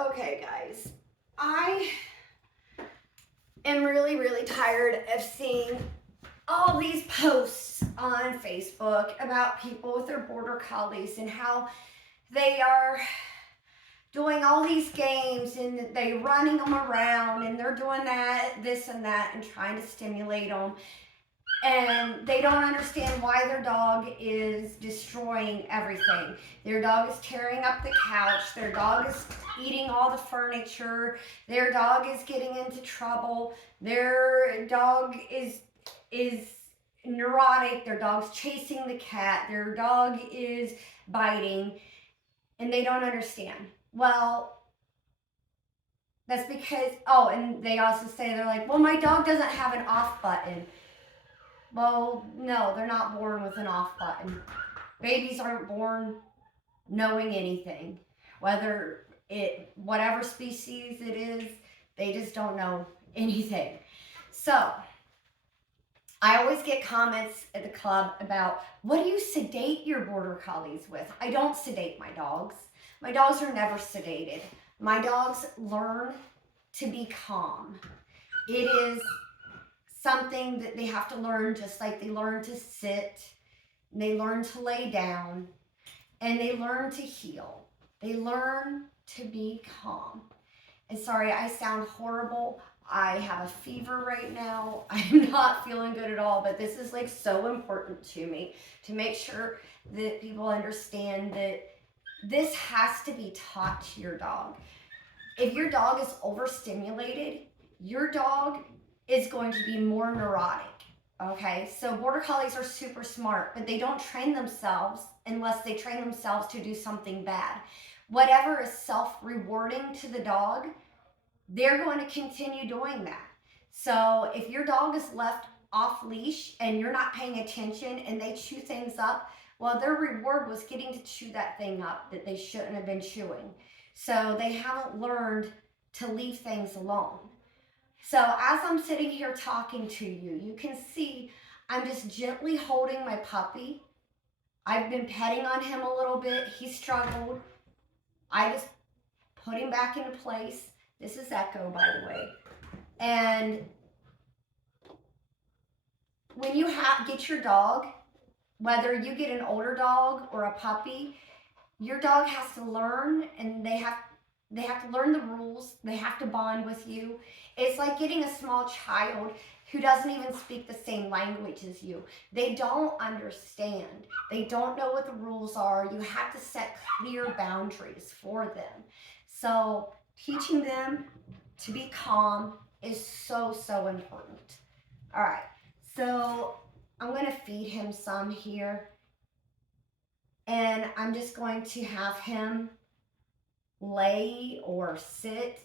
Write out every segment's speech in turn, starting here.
Okay, guys. I am really, really tired of seeing all these posts on Facebook about people with their border collies and how they are doing all these games and they running them around and they're doing that, this and that, and trying to stimulate them. And they don't understand why their dog is destroying everything. Their dog is tearing up the couch. Their dog is eating all the furniture. Their dog is getting into trouble. Their dog is neurotic. Their dog's chasing the cat. Their dog is biting, and they don't understand. Well, that's because, oh, and they also say, they're like, well, my dog doesn't have an off button. Well, no, they're not born with an off button. Babies aren't born knowing anything. Whatever species it is, they just don't know anything. So, I always get comments at the club about, what do you sedate your border collies with? I don't sedate my dogs. My dogs are never sedated. My dogs learn to be calm. It is something that they have to learn, just like they learn to sit, and they learn to lay down, and they learn to heal. They learn to be calm. And sorry, I sound horrible. I have a fever right now. I'm not feeling good at all, but this is like so important to me to make sure that people understand that this has to be taught to your dog. If your dog is overstimulated, your dog is going to be more neurotic. Okay, so border collies are super smart, but they don't train themselves unless they train themselves to do something bad. Whatever is self-rewarding to the dog, they're going to continue doing that. So if your dog is left off leash and you're not paying attention and they chew things up, well, their reward was getting to chew that thing up that they shouldn't have been chewing. So they haven't learned to leave things alone. So as I'm sitting here talking to you, you can see I'm just gently holding my puppy. I've been petting on him a little bit. He struggled. I just put him back into place. This is Echo, by the way. And when you get your dog, whether you get an older dog or a puppy, your dog has to learn, and they have to learn the rules. They have to bond with you. It's like getting a small child who doesn't even speak the same language as you. They don't understand. They don't know what the rules are. You have to set clear boundaries for them. So teaching them to be calm is so, so important. All right, so I'm going to feed him some here. And I'm just going to have him lay or sit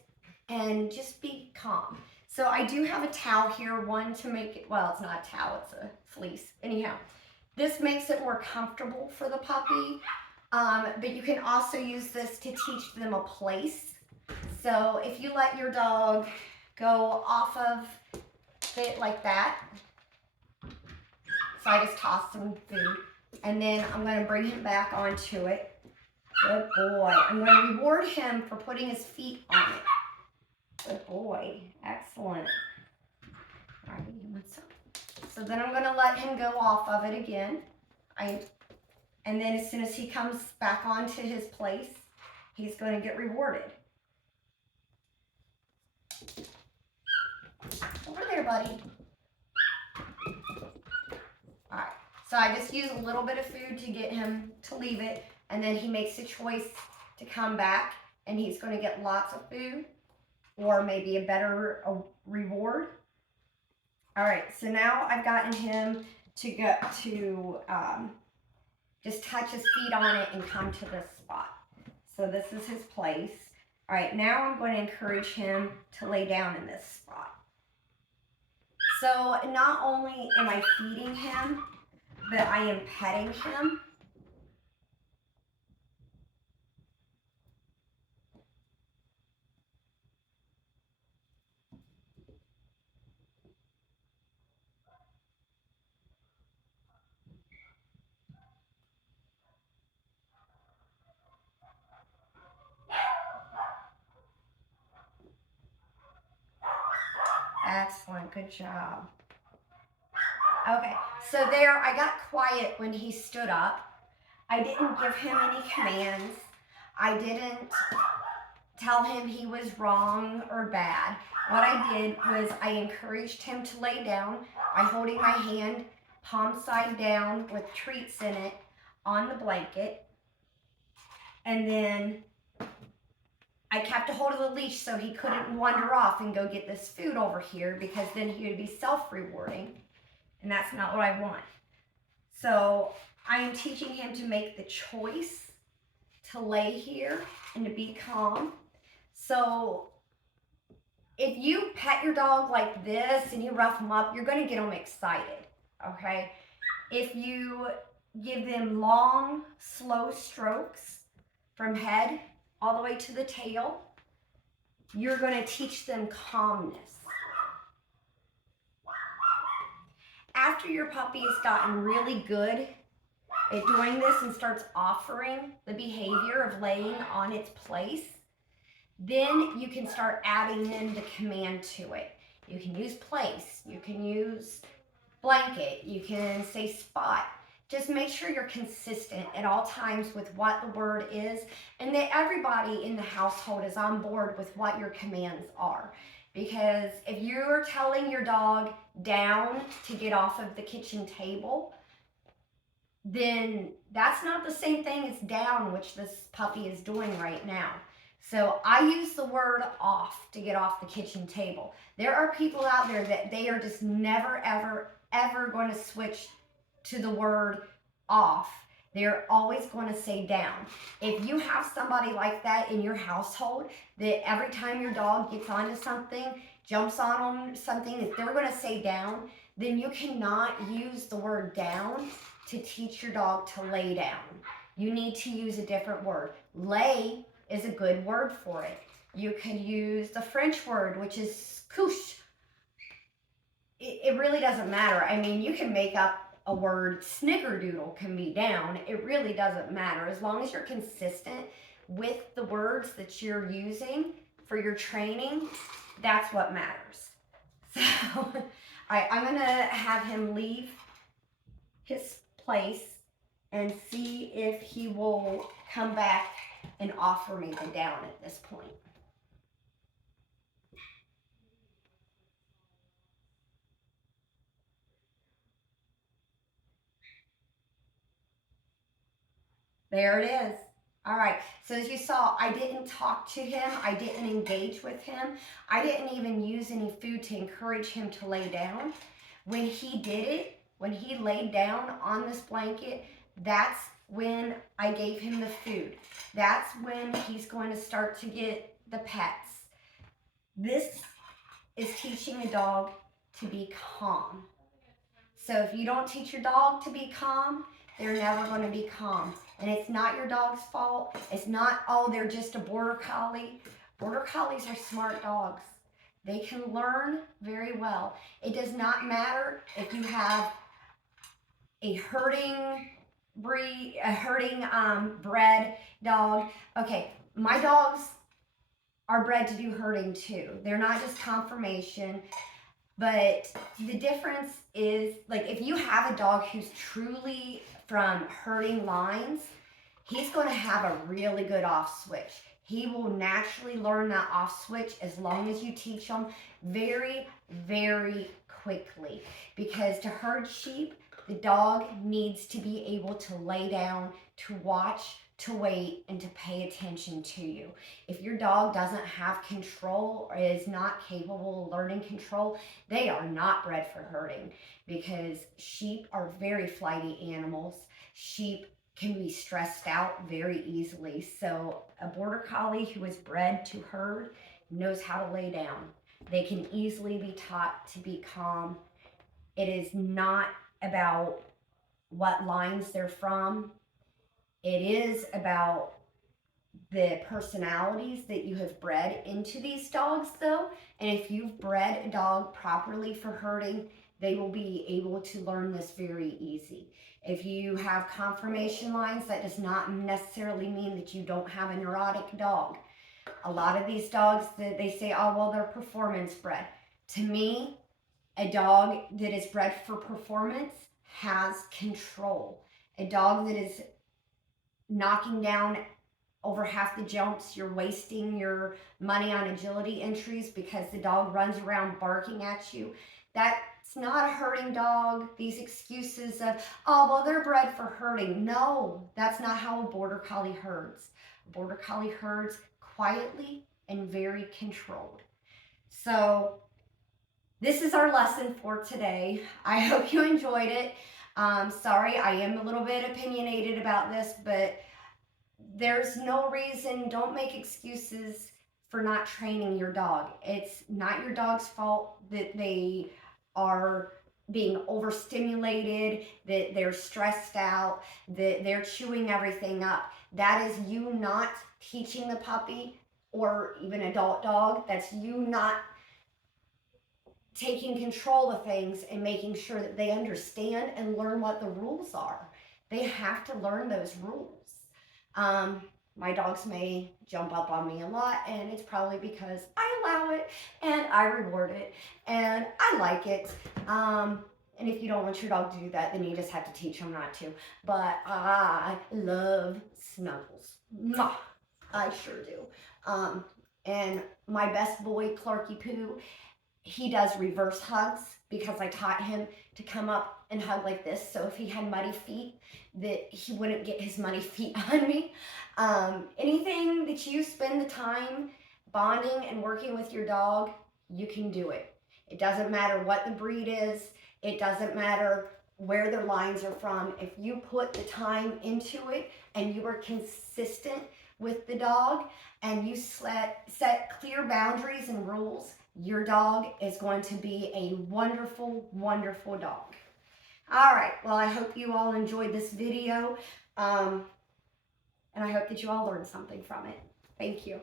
and just be calm. So I do have a towel here, one to make it, well, it's not a towel, it's a fleece. Anyhow, this makes it more comfortable for the puppy, but you can also use this to teach them a place. So if you let your dog go off of it like that, so I just tossed him food, and then I'm going to bring him back onto it. Good boy. I'm going to reward him for putting his feet on it. Good boy. Excellent. All right, you want some? So then I'm going to let him go off of it again. And then as soon as he comes back onto his place, he's going to get rewarded. Over there, buddy. All right. So I just use a little bit of food to get him to leave it, and then he makes a choice to come back, and he's going to get lots of food or maybe a better reward. All right, so now I've gotten him to get to just touch his feet on it and come to this spot. So this is his place. All right, now I'm going to encourage him to lay down in this spot. So not only am I feeding him, but I am petting him. Excellent. Good job. Okay, so there I got quiet when he stood up. I didn't give him any commands. I didn't tell him he was wrong or bad. What I did was I encouraged him to lay down by holding my hand palm side down with treats in it on the blanket. And then I kept a hold of the leash so he couldn't wander off and go get this food over here, because then he would be self-rewarding. And that's not what I want. So I am teaching him to make the choice to lay here and to be calm. So if you pet your dog like this and you rough them up, you're going to get them excited, okay? If you give them long, slow strokes from head all the way to the tail, you're going to teach them calmness. After your puppy has gotten really good at doing this and starts offering the behavior of laying on its place, then you can start adding in the command to it. You can use place, you can use blanket, you can say spot. Just make sure you're consistent at all times with what the word is, and that everybody in the household is on board with what your commands are. Because if you're telling your dog down to get off of the kitchen table, then that's not the same thing as down, which this puppy is doing right now. So I use the word off to get off the kitchen table. There are people out there that they are just never, ever, ever going to switch to the word off. They're always going to say down. If you have somebody like that in your household, that every time your dog gets onto something, jumps on something, if they're going to say down, then you cannot use the word down to teach your dog to lay down. You need to use a different word. Lay is a good word for it. You could use the French word, which is couche. It really doesn't matter. I mean, you can make up a word. Snickerdoodle can be down. It really doesn't matter. As long as you're consistent with the words that you're using for your training, that's what matters. So, all right, I'm going to have him leave his place and see if he will come back and offer me the down at this point. There it is. All right, so as you saw, I didn't talk to him. I didn't engage with him. I didn't even use any food to encourage him to lay down. When he did it, when he laid down on this blanket, that's when I gave him the food. That's when he's going to start to get the pets. This is teaching a dog to be calm. So if you don't teach your dog to be calm, they're never going to be calm. And it's not your dog's fault. It's not, oh, they're just a border collie. Border collies are smart dogs. They can learn very well. It does not matter if you have a herding breed, bred dog. Okay, my dogs are bred to do herding too. They're not just conformation. But the difference is, like, if you have a dog who's truly from herding lines, he's going to have a really good off switch. He will naturally learn that off switch as long as you teach him very, very quickly. Because to herd sheep, the dog needs to be able to lay down, to watch, to wait, and to pay attention to you. If your dog doesn't have control or is not capable of learning control, they are not bred for herding, because sheep are very flighty animals. Sheep can be stressed out very easily. So a border collie who is bred to herd knows how to lay down. They can easily be taught to be calm. It is not about what lines they're from. It is about the personalities that you have bred into these dogs, though. And if you've bred a dog properly for herding, they will be able to learn this very easy. If you have conformation lines, that does not necessarily mean that you don't have a neurotic dog. A lot of these dogs, they say, oh, well, they're performance bred. To me, a dog that is bred for performance has control. A dog that is knocking down over half the jumps, you're wasting your money on agility entries because the dog runs around barking at you. That's not a herding dog. These excuses of, oh, well, they're bred for herding. No, that's not how a border collie herds. A border collie herds quietly and very controlled. So this is our lesson for today. I hope you enjoyed it. Sorry, I am a little bit opinionated about this, but there's no reason, don't make excuses for not training your dog. It's not your dog's fault that they are being overstimulated, that they're stressed out, that they're chewing everything up. That is you not teaching the puppy or even adult dog. That's you not taking control of things and making sure that they understand and learn what the rules are. They have to learn those rules. My dogs may jump up on me a lot, and it's probably because I allow it and I reward it and I like it. And if you don't want your dog to do that, then you just have to teach them not to. But I love snuggles. Mwah! I sure do. And my best boy, Clarky Poo, he does reverse hugs because I taught him to come up and hug like this. So if he had muddy feet, that he wouldn't get his muddy feet on me. Anything that you spend the time bonding and working with your dog, you can do it. It doesn't matter what the breed is. It doesn't matter where their lines are from. If you put the time into it and you are consistent with the dog and you set clear boundaries and rules, your dog is going to be a wonderful, wonderful dog. All right, well, I hope you all enjoyed this video, and I hope that you all learned something from it. Thank you.